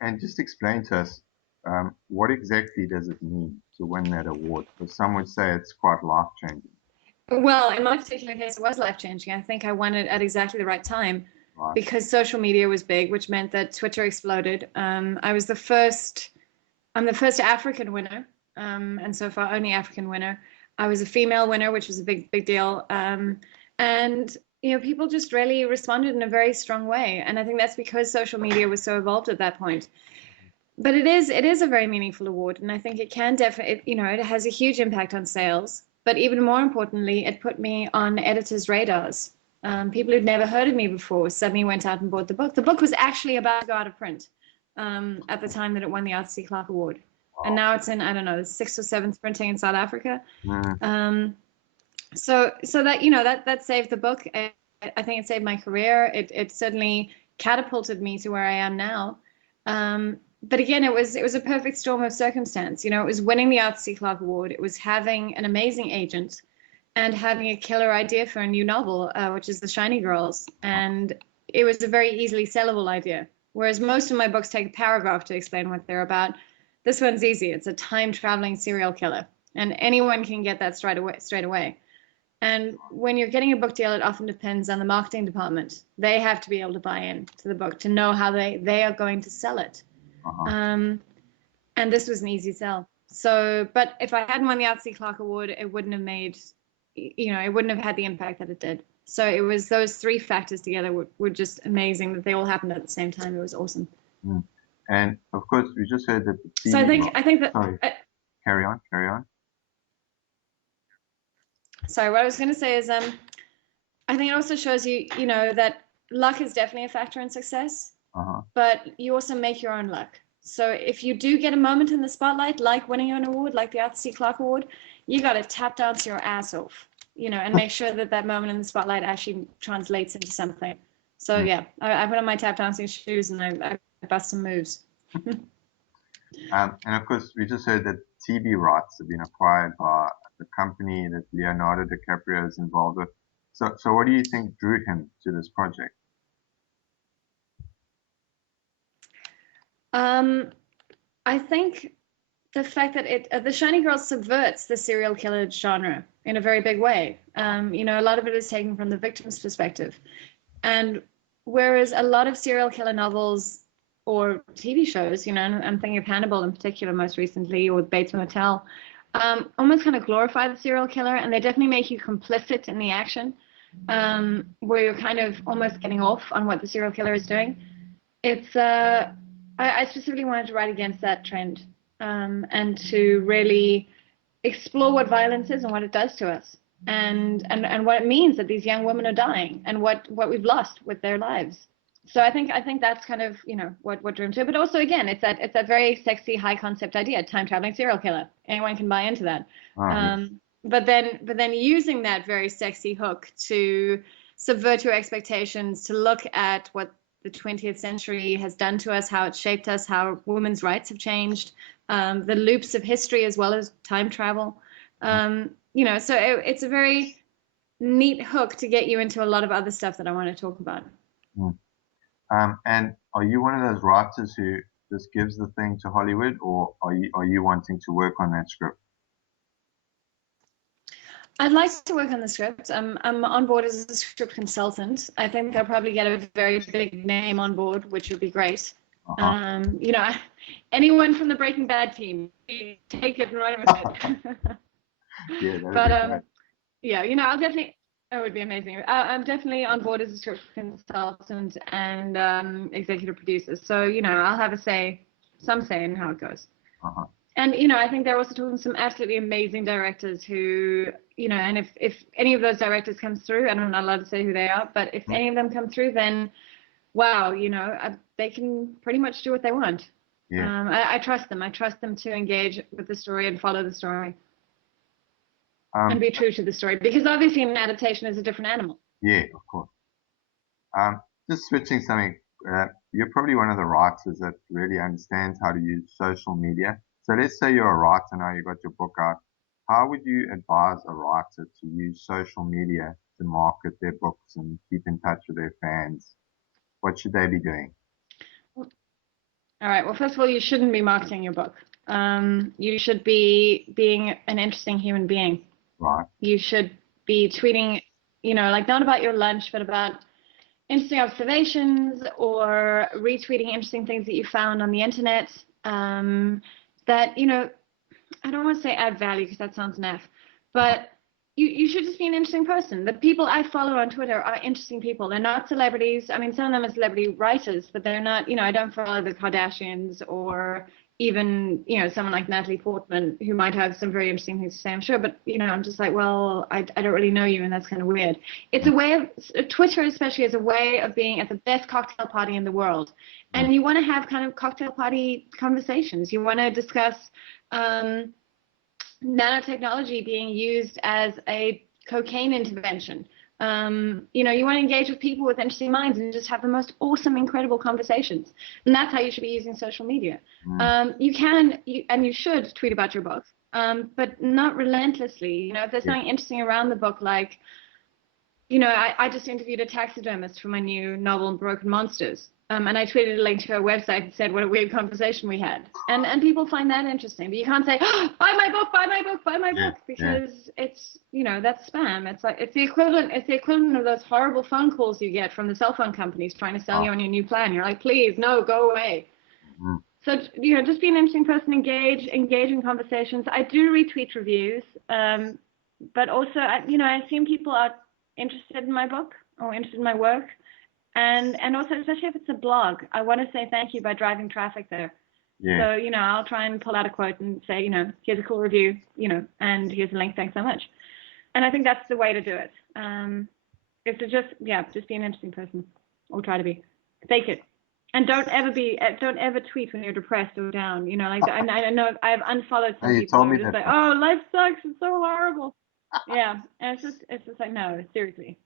And just explain to us, what exactly does it mean to win that award? Because some would say it's quite life-changing, Well, in my particular case, it was life changing. I think I won it at exactly the right time right? because social media was big, which meant that Twitter exploded. I'm the first African winner, and so far only African winner. I was a female winner, which was a big deal. And people just really responded in a very strong way, and I think that's because social media was so evolved at that point. But it is a very meaningful award, and I think it can definitely, it has a huge impact on sales. But even more importantly, it put me on editors' radars. People who'd never heard of me before suddenly went out and bought the book. The book was actually about to go out of print at the time that it won the Arthur C. Clarke Award, and Wow. now it's in, I don't know, the sixth or seventh printing in South Africa. Mm, Um, so that saved the book. I think it saved my career. It certainly catapulted me to where I am now. But again, it was a perfect storm of circumstance. It was winning the Arthur C. Clarke Award. It was having an amazing agent and having a killer idea for a new novel, which is The Shiny Girls. And it was a very easily sellable idea. Whereas most of my books take a paragraph to explain what they're about. This one's easy. It's a time traveling serial killer, and anyone can get that straight away. Straight away. And when you're getting a book deal, it often depends on the marketing department. They have to be able to buy in to the book to know how they are going to sell it. uh-huh. Um, and this was an easy sell. So, but if I hadn't won the Arthur C. Clarke Award, it wouldn't have made, it wouldn't have had the impact that it did. So it was those three factors together were just amazing that they all happened at the same time. It was awesome. Mm. And of course, we just heard that the So I TV. think I think that Sorry, carry on, carry on. sorry, what I was going to say is I think it also shows you, that luck is definitely a factor in success, Uh-huh. but you also make your own luck. So if you do get a moment in the spotlight, like winning an award, like the Arthur C. Clarke Award, you got to tap dance your ass off, and make sure that that moment in the spotlight actually translates into something. So Mm. yeah, I put on my tap dancing shoes and I bust some moves. And of course, we just heard that TV rights have been acquired by the company that Leonardo DiCaprio is involved with. So what do you think drew him to this project? Um, I think the fact that the Shiny Girl subverts the serial killer genre in a very big way. A lot of it is taken from the victim's perspective, and whereas a lot of serial killer novels or TV shows, and I'm thinking of Hannibal in particular most recently, or Bates Motel, almost kind of glorify the serial killer, and they definitely make you complicit in the action, where you're kind of almost getting off on what the serial killer is doing. I specifically wanted to write against that trend, and to really explore what violence is and what it does to us, and what it means that these young women are dying, and what we've lost with their lives. So I think that's kind of what drew him to it. But also again, it's that very sexy high concept idea, time traveling serial killer. Anyone can buy into that. Oh, yes. But then using that very sexy hook to subvert your expectations, to look at what the 20th century has done to us, how it's shaped us, how women's rights have changed, the loops of history as well as time travel. So it's a very neat hook to get you into a lot of other stuff that I want to talk about. Mm. And are you one of those writers who just gives the thing to Hollywood, or are you wanting to work on that script? I'd like to work on the script. I'm on board as a script consultant. I think I'll probably get a very big name on board, which would be great. Uh-huh. Um, you know, anyone from the Breaking Bad team, take it and run with it. Yeah, that'd But be great. yeah, I'll definitely. That would be amazing. I'm definitely on board as a script consultant and executive producer. So I'll have some say in how it goes. Uh-huh. And I think they're also talking to some absolutely amazing directors who, and if any of those directors comes through, and I'm not allowed to say who they are, but if any of them come through, then wow, they can pretty much do what they want. Yeah. I trust them. I trust them to engage with the story and follow the story and Um, be true to the story, because obviously an adaptation is a different animal. yeah, of course. Just switching something, you're probably one of the writers that really understands how to use social media. So let's say you're a writer now, you got your book out. How would you advise a writer to use social media to market their books and keep in touch with their fans? What should they be doing? All right. Well, first of all, you shouldn't be marketing your book. You should be being an interesting human being. Right. You should be tweeting, like not about your lunch, but about interesting observations or retweeting interesting things that you found on the internet. That, I don't want to say add value because that sounds naff, but you should just be an interesting person. The people I follow on Twitter are interesting people. They're not celebrities. I mean, some of them are celebrity writers, but they're not, I don't follow the Kardashians or even, someone like Natalie Portman, who might have some very interesting things to say, I'm sure. But, I'm just like, well, I don't really know you, and that's kind of weird. It's a way of, Twitter especially is a way of being at the best cocktail party in the world. And you want to have kind of cocktail party conversations. You want to discuss nanotechnology being used as a cocaine intervention. You want to engage with people with interesting minds and just have the most awesome, incredible conversations. And that's how you should be using social media. You can, and you should tweet about your book, but not relentlessly. If there's something interesting around the book, like, I just interviewed a taxidermist for my new novel, Broken Monsters. And I tweeted a link to her website and said what a weird conversation we had. And people find that interesting. But you can't say, oh, buy my book, buy my book, buy my book, because it's, that's spam. It's like, it's the equivalent of those horrible phone calls you get from the cell phone companies trying to sell you on your new plan. You're like, please, no, go away. So, just be an interesting person, engage in conversations. I do retweet reviews, but also, I assume people are interested in my book or interested in my work. And also, especially if it's a blog, I want to say thank you by driving traffic there. So, I'll try and pull out a quote and say, here's a cool review, and here's a link, thanks so much. And I think that's the way to do it. Is to just be an interesting person, or try to be. Fake it. And don't ever tweet when you're depressed or down. I know I've unfollowed some people who are just like, oh, life sucks, it's so horrible. And it's just like, no, seriously.